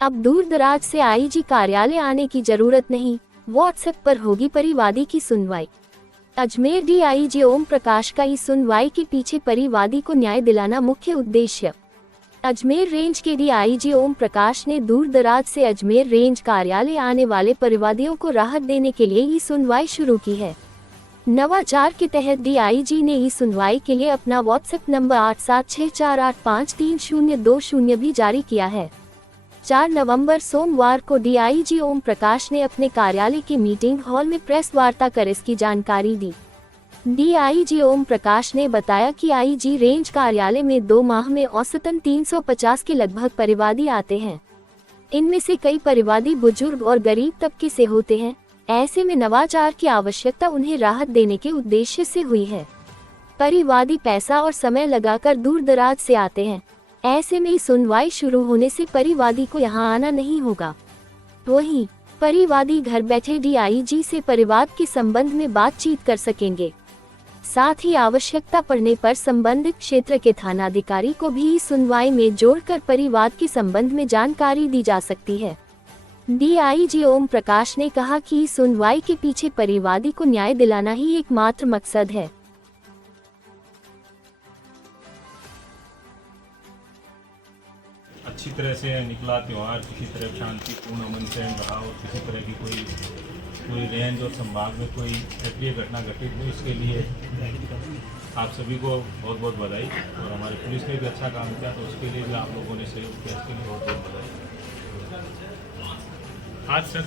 अब दूर दराज से आईजी कार्यालय आने की जरूरत नहीं, व्हाट्सएप पर होगी परिवादी की सुनवाई। अजमेर डीआईजी ओम प्रकाश का इस सुनवाई के पीछे परिवादी को न्याय दिलाना मुख्य उद्देश्य। अजमेर रेंज के डीआईजी ओम प्रकाश ने दूर दराज से अजमेर रेंज कार्यालय आने वाले परिवादियों को राहत देने के लिए ई सुनवाई शुरू की है। नवाचार के तहत डीआईजी ने ई सुनवाई के लिए अपना व्हाट्सएप नंबर 8764853020 भी जारी किया है। 4 नवंबर सोमवार को डीआईजी ओम प्रकाश ने अपने कार्यालय के मीटिंग हॉल में प्रेस वार्ता कर इसकी जानकारी दी। डीआईजी ओम प्रकाश ने बताया कि आईजी रेंज कार्यालय में 2 माह में औसतन 350 के लगभग परिवादी आते हैं। इनमें से कई परिवादी बुजुर्ग और गरीब तबके से होते हैं। ऐसे में नवाचार की आवश्यकता उन्हें राहत देने के उद्देश्य से हुई है। परिवादी पैसा और समय लगाकर दूर दराज से आते हैं। ऐसे में सुनवाई शुरू होने से परिवादी को यहां आना नहीं होगा। वहीं परिवादी घर बैठे डीआईजी से परिवाद के संबंध में बातचीत कर सकेंगे। साथ ही आवश्यकता पड़ने पर संबंधित क्षेत्र के थानाधिकारी को भी इस सुनवाई में जोड़कर परिवाद के संबंध में जानकारी दी जा सकती है। डीआईजी ओम प्रकाश ने कहा कि इस सुनवाई के पीछे परिवादी को न्याय दिलाना ही एकमात्र मकसद है। अच्छी तरह से निकला त्यौहार, किसी तरह शांतिपूर्ण अमन चैन रहा और किसी तरह की कोई रेंज और संभाग में कोई अप्रिय घटना घटित हुई, इसके लिए आप सभी को बहुत बहुत बधाई। और हमारी पुलिस ने भी अच्छा काम किया तो उसके लिए भी आप लोगों ने सहयोग किया, इसके लिए बहुत बहुत बधाई। आज सर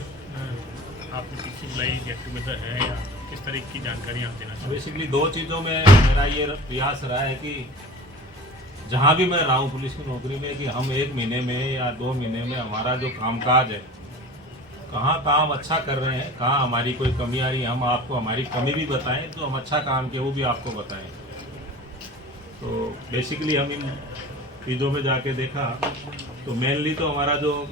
आपने किसी बुलाई गेट टुगेदर है या किस तरह की जानकारी आप देना चाहिए? बेसिकली 2 चीज़ों में मेरा ये प्रयास रहा है कि जहाँ भी मैं रहा हूँ पुलिस की नौकरी में, कि हम 1 महीने में या 2 महीने में हमारा जो कामकाज है, कहाँ काम अच्छा कर रहे हैं, कहाँ हमारी कोई कमी आ रही है, हम आपको हमारी कमी भी बताएं, तो हम अच्छा काम किया वो भी आपको बताएं। तो बेसिकली हम इन चीज़ों में जाके देखा तो मेनली तो हमारा जो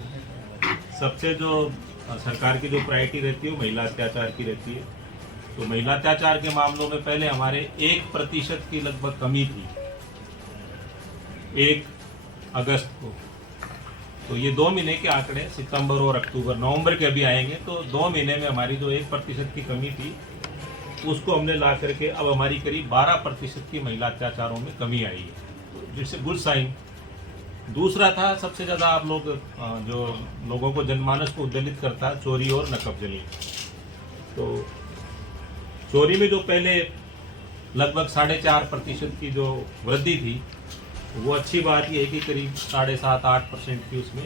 सबसे जो सरकार की जो प्रायोरिटी रहती है वो महिला अत्याचार की रहती है। तो महिला अत्याचार के मामलों में पहले हमारे 1% की लगभग कमी थी 1 अगस्त को। तो ये 2 महीने के आंकड़े सितंबर और अक्टूबर, नवंबर के अभी आएंगे, तो 2 महीने में हमारी जो 1% की कमी थी उसको हमने ला करके अब हमारी करीब 12% की महिला अत्याचारों में कमी आई है, जिससे गुड साइन। दूसरा था सबसे ज़्यादा आप लोग जो लोगों को जनमानस को उद्वेलित करता है, चोरी और नकबजनी। तो चोरी में जो पहले लगभग 4.5% की जो वृद्धि थी, वो अच्छी बात ये है कि करीब 7.5-8% की उसमें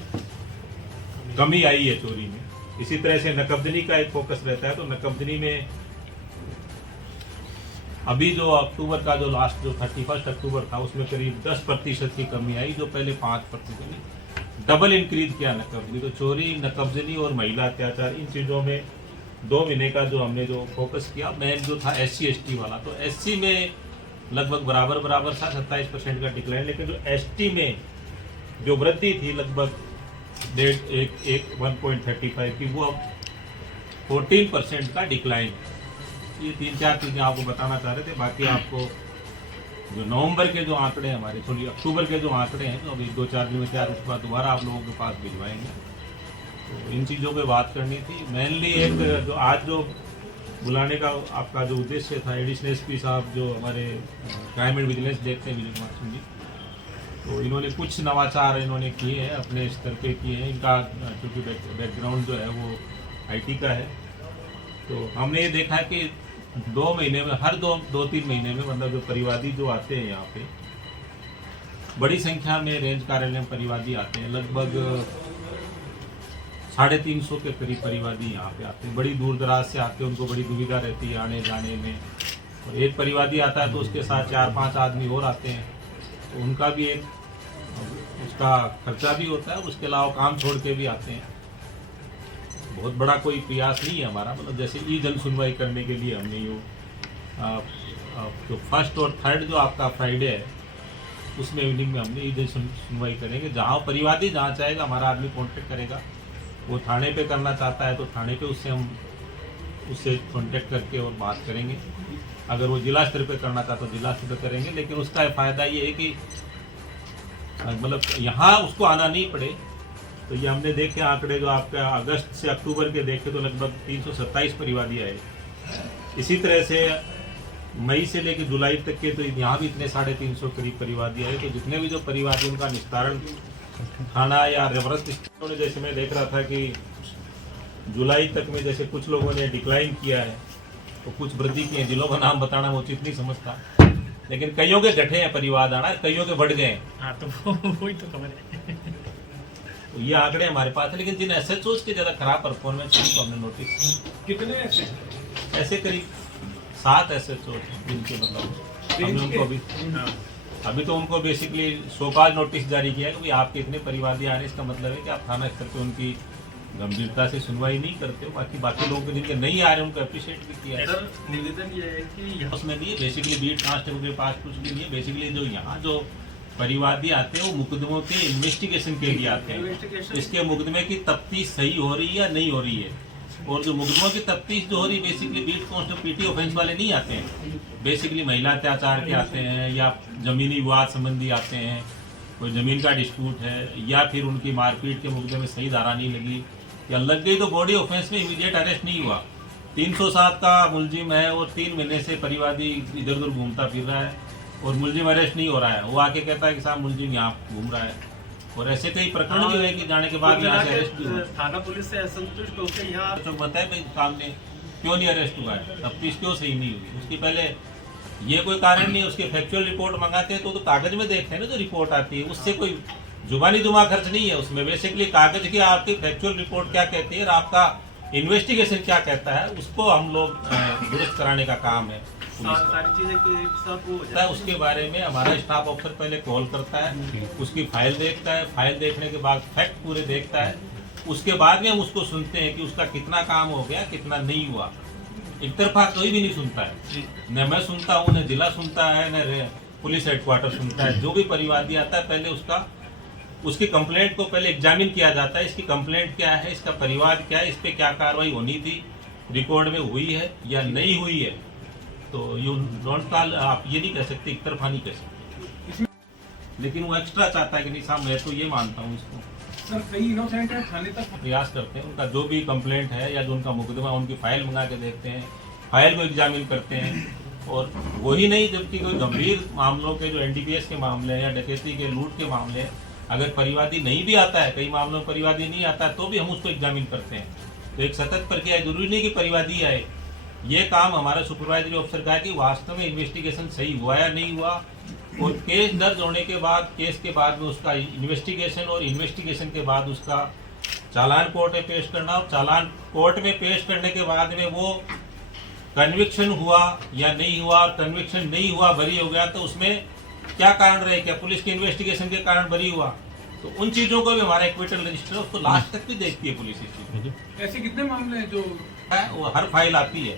कमी आई है चोरी में। इसी तरह से नकबजनी का एक फोकस रहता है, तो नकबजनी में अभी जो अक्टूबर का जो लास्ट जो 31 अक्टूबर था उसमें करीब 10% की कमी आई, जो पहले 5%, डबल इंक्रीज किया नकबजनी। तो चोरी, नकबजनी और महिला अत्याचार, इन चीज़ों में 2 महीने का जो हमने जो फोकस किया, मेन जो था SC/ST वाला, तो SC में लगभग बराबर था 27% का डिक्लाइन, लेकिन जो ST में जो वृद्धि थी लगभग 1.35 की, वो अब 14% का डिक्लाइन। ये 3-4 चीज़ें आपको बताना चाह रहे थे। बाकी आपको जो नवंबर के जो आंकड़े हमारे, सॉरी अक्टूबर के जो आंकड़े हैं, तो अभी 2-4 दिन में उसके बाद दोबारा आप लोगों के पास भिजवाएंगे। तो इन चीज़ों पे बात करनी थी। मेनली एक जो आज जो बुलाने का आपका जो उद्देश्य था, एडिशनल SP साहब जो हमारे क्राइम एंड विजिलेंस देखते हैं, विजय कुमार सिंह जी, तो इन्होंने कुछ नवाचार इन्होंने किए हैं, अपने स्तर पे किए हैं। इनका क्योंकि बैकग्राउंड जो है वो IT का है, तो हमने ये देखा है कि 2 महीने में, हर 2-3 महीने में, मतलब जो परिवादी जो आते हैं यहाँ पे, बड़ी संख्या में रेंज कार्यालय में परिवादी आते हैं। लगभग 350 के करीब परिवादी यहाँ पे आते हैं। बड़ी दूर दराज से आते हैं, उनको बड़ी दुविधा रहती है आने जाने में। और एक परिवादी आता है तो उसके साथ 4-5 आदमी और आते हैं, तो उनका भी एक उसका खर्चा भी होता है, उसके अलावा काम छोड़ के भी आते हैं। बहुत बड़ा कोई प्रयास नहीं है हमारा, मतलब जैसे जन सुनवाई करने के लिए हमने जो 1st और 3rd जो आपका फ्राइडे है, उसमें इवनिंग में हमने जन सुनवाई करेंगे। जहाँ परिवादी जहाँ चाहेगा हमारा आदमी कॉन्टेक्ट करेगा। वो थाने पे करना चाहता है तो थाने पे उससे कॉन्टेक्ट करके और बात करेंगे। अगर वो जिला स्तर पे करना चाहता तो जिला स्तर पे करेंगे। लेकिन उसका फ़ायदा ये है कि मतलब यहाँ उसको आना नहीं पड़े, तो ये हमने देखे आंकड़े जो आपका अगस्त से अक्टूबर के देखे तो लगभग 327 परिवादी आए। इसी तरह से मई से लेकर जुलाई तक के तो यहाँ भी इतने 350 करीब परिवादी आए। तो जितने भी जो परिवादी उनका निस्तारण थाना या रेफरेंस स्टेशनों ने, जैसे मैं देख रहा था कि जुलाई तक में जैसे कुछ लोगों ने डिक्लाइन किया है तो कुछ वृद्धि की है, जिलों का नाम बताना मैं उचित नहीं समझता, लेकिन कईयों के घटे हैं परिवाद आना, कईयों के बढ़ गए हैं। हाँ तो वही तो खबर है। तो ये आंकड़े हमारे पास है, लेकिन जिन एसएचओ के ज्यादा खराब परफॉर्मेंस है तो हमने नोटिस कितने ऐसे करीब 7 एसएचओ जिनके मतलब हमने उनको अभी तो उनको बेसिकली सोकाज नोटिस जारी किया है कि आपके इतने परिवादी आ रहे हैं, इसका मतलब है कि आप थाना स्तर पे उनकी गंभीरता से सुनवाई नहीं करते हो। बाकी लोगों के जिनके नहीं आ रहे उनको अप्रिशिएट भी किया है। सर निवेदन ये है कि उसमें नहीं है बेसिकली बीट कांस्टेबल के पास कुछ भी नहीं है। बेसिकली जो यहाँ जो परिवादी आते हैं वो मुकदमों के इन्वेस्टिगेशन के लिए आते हैं, इसके मुकदमे की तफ्तीश सही हो रही है या नहीं हो रही है। और जो मुकदमों की तफ्तीश जो हो रही है basically beat constable PT offence वाले नहीं आते हैं, बेसिकली महिला अत्याचार के आते हैं या जमीनी विवाद संबंधी आते हैं, कोई जमीन का डिस्प्यूट है या फिर उनकी मारपीट के मुकदमे में सही धारा नहीं लगी या लग गई तो बॉडी ऑफेंस में इमीडिएट अरेस्ट नहीं हुआ। 307 का मुलजिम है और 3 महीने से परिवादी इधर उधर घूमता फिर रहा है और मुलजिम अरेस्ट नहीं हो रहा है। वो आके कहता है कि साहब मुलजिम यहाँ घूम रहा है, और ऐसे कई प्रकरण भी हुए कि जाने के बाद यहाँ से अरेस्ट भी हुआ। थाना पुलिस से असंतुष्ट होकर यहाँ तो बताए भाई सामने क्यों नहीं अरेस्ट हुआ है, तफ्तीश क्यों सही नहीं हुई, उसकी पहले ये कोई कारण नहीं है। उसकी फैक्चुअल रिपोर्ट मंगाते हैं तो कागज में देखते हैं ना, जो रिपोर्ट आती है उससे कोई जुबानी जुमा खर्च नहीं है। उसमें बेसिकली कागज की आपकी फैक्चुअल रिपोर्ट क्या कहती है और आपका इन्वेस्टिगेशन क्या कहता है, उसको हम लोग दुरुस्त कराने का काम है पुलिस का। सारी चीजें सब हो है उसके बारे में हमारा स्टाफ ऑफिसर पहले कॉल करता है, उसकी फाइल देखता है, फाइल देखने के बाद फैक्ट पूरे देखता है, उसके बाद में हम उसको सुनते हैं कि उसका कितना काम हो गया कितना नहीं हुआ। एक तरफा कोई भी नहीं सुनता है, न मैं सुनता हूँ, न जिला सुनता है, न पुलिस हेडक्वार्टर सुनता है। जो भी परिवादी आता है पहले उसकी कंप्लेंट को पहले एग्जामिन किया जाता है, इसकी कंप्लेंट क्या है, इसका परिवाद क्या है, इस पर क्या कार्रवाई होनी थी, रिकॉर्ड में हुई है या नहीं हुई है। तो यू डोंट कॉल, आप ये नहीं कह सकते, एक तरफा नहीं कह सकते, लेकिन वो एक्स्ट्रा चाहता है कि नहीं साहब मैं तो ये मानता हूँ इसको। सर कई इनोसेंट है, थाने तक प्रयास करते हैं उनका जो भी कंप्लेंट है या जो उनका मुकदमा उनकी फाइल मंगा के देखते हैं, फाइल को एग्जामिन करते हैं। और वही नहीं, जबकि कोई गंभीर मामलों के जो एनडीपीएस के मामले हैं या डकैती के लूट के मामले हैं, अगर परिवादी नहीं भी आता है, कई मामलों में परिवादी नहीं आता है तो भी हम उसको एग्जामिन करते हैं। तो एक सतत प्रक्रिया है, जरूरी नहीं कि परिवादी आए। ये काम हमारा सुपरवाइजरी ऑफिसर का है कि वास्तव में इन्वेस्टिगेशन सही हुआ या नहीं हुआ, और केस दर्ज होने के बाद केस के बाद में उसका इन्वेस्टिगेशन और इन्वेस्टिगेशन के बाद उसका चालान कोर्ट में पेश करना, और चालान कोर्ट में पेश करने के बाद में वो कन्विक्शन हुआ या नहीं हुआ, और कन्विक्शन नहीं हुआ बरी हो गया तो उसमें क्या कारण रहे, क्या पुलिस के इन्वेस्टिगेशन के कारण बरी हुआ, तो उन चीजों को भी हमारा इक्विटल रजिस्टर उसको लास्ट तक भी देखती है पुलिस। इस चीज ऐसे कितने मामले हैं जो है वो हर फाइल आती है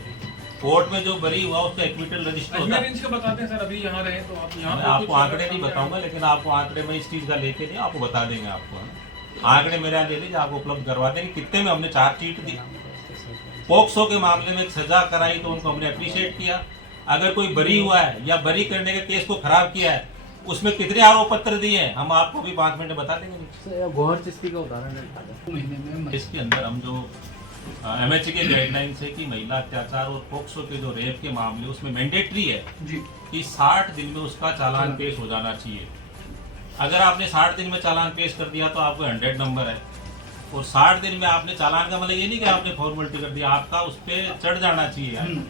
कोर्ट में, जो बरी हुआ उसका इक्विटल रजिस्टर होता है। का बताते हैं सर, अभी यहाँ रहे तो आप यहाँ मैं आपको आंकड़े नहीं बताऊंगा, लेकिन आपको आंकड़े में इस चीज का लेके नहीं, आपको बता देंगे। आपको आंकड़े मेरे यहाँ ले लीजिए, आपको उपलब्ध करवा देंगे कितने में हमने चार्जशीट दी। पोक्सो के मामले में सजा कराई तो उनको हमने अप्रिशिएट किया। अगर कोई बरी हुआ है या बरी करने के केस को खराब किया है, उसमें कितने आरोप पत्र दिए हैं हम आपको भी 5 मिनट में बता देंगे। गौहर चिश्ती का उदाहरण है, इसके अंदर हम जो एमएचए के गाइडलाइंस है कि महिला अत्याचार और पोक्सो के जो रेप के मामले उसमें मैंडेटरी है कि 60 दिन में उसका चालान पेश हो जाना चाहिए। अगर आपने 60 दिन में चालान पेश कर दिया तो आपको 100 नंबर है, और 60 दिन में आपने चालान का मतलब ये नहीं कि आपने फॉर्मेलिटी कर दिया, आपका उस पर चढ़ जाना चाहिए।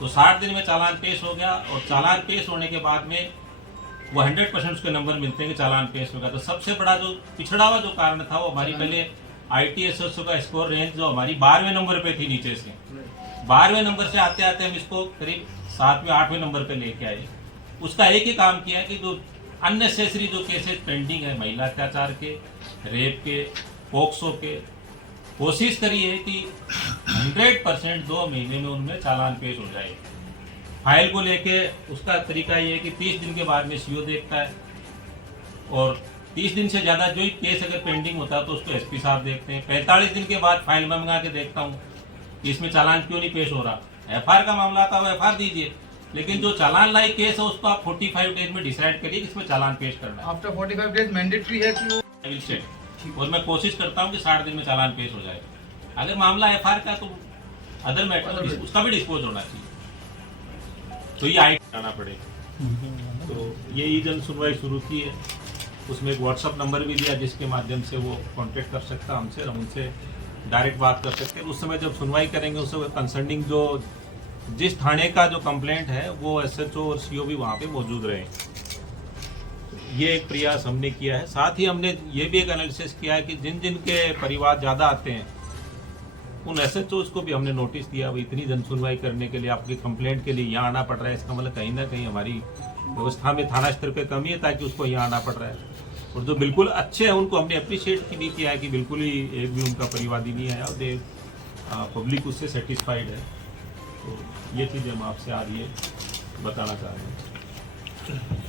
तो 60 दिन में चालान पेश हो गया, और चालान पेश होने के बाद में वो 100% उसके नंबर मिलते हैं कि चालान पेश होगा। तो सबसे बड़ा जो पिछड़ा हुआ जो कारण था वो हमारी पहले ITSO का स्कोर रेंज जो हमारी 12वें नंबर पे थी, नीचे से 12वें नंबर से आते आते हम इसको करीब 7वें 8वें नंबर पे लेके आए। उसका एक ही काम किया कि जो अननेसेसरी जो केसेस पेंडिंग है महिला अत्याचार के, रेप के, पोक्सो के, कोशिश करिए कि 100% 2 महीने में उनमें चालान पेश हो जाए। फाइल को लेके उसका तरीका ये है कि 30 दिन के बाद में CO देखता है, और 30 दिन से ज़्यादा जो ही केस अगर पेंडिंग होता है तो उसको SP साहब देखते हैं। 45 दिन के बाद फाइल में मंगा के देखता हूँ कि इसमें चालान क्यों नहीं पेश हो रहा। FR का मामला आता है वो FR दीजिए, लेकिन जो चालान लाइक केस है उसको आप 45 डेज में डिसाइड करिए कि इसमें चालान पेश करना है। आफ्टर 45 डेज मैंडेटरी है कि वो और मैं कोशिश करता हूँ कि 60 दिन में चालान पेश हो जाए। अगर मामला एफआईआर का तो अदर मैटर उसका भी डिस्पोज होना चाहिए, तो ये आई आना पड़ेगा। तो ये ई जन सुनवाई शुरू की है, उसमें एक व्हाट्सअप नंबर भी दिया जिसके माध्यम से वो कांटेक्ट कर सकता हमसे, हम उनसे डायरेक्ट बात कर सकते हैं। उस समय जब सुनवाई करेंगे उस समय कंसर्निंग जो जिस थाने का जो कंप्लेंट है वो एसएचओ और सीओ भी वहाँ पे मौजूद रहे। ये एक प्रयास हमने किया है। साथ ही हमने ये भी एक एनालिसिस किया है कि जिन जिन के परिवार ज़्यादा आते हैं उन एसएचओ को भी हमने नोटिस दिया, भाई इतनी जन सुनवाई करने के लिए आपकी कंप्लेंट के लिए यहाँ आना पड़ रहा है, इसका मतलब कहीं ना कहीं हमारी व्यवस्था में थाना स्तर पे कमी है ताकि उसको यहाँ आना पड़ रहा है। और जो बिल्कुल अच्छे हैं उनको हमने अप्रिशिएट भी किया है कि बिल्कुल ही एक भी उनका परिवादी नहीं आया और पब्लिक उससे सेटिस्फाइड है। तो ये चीज़ हम आपसे आज ये बताना चाह रहे हैं।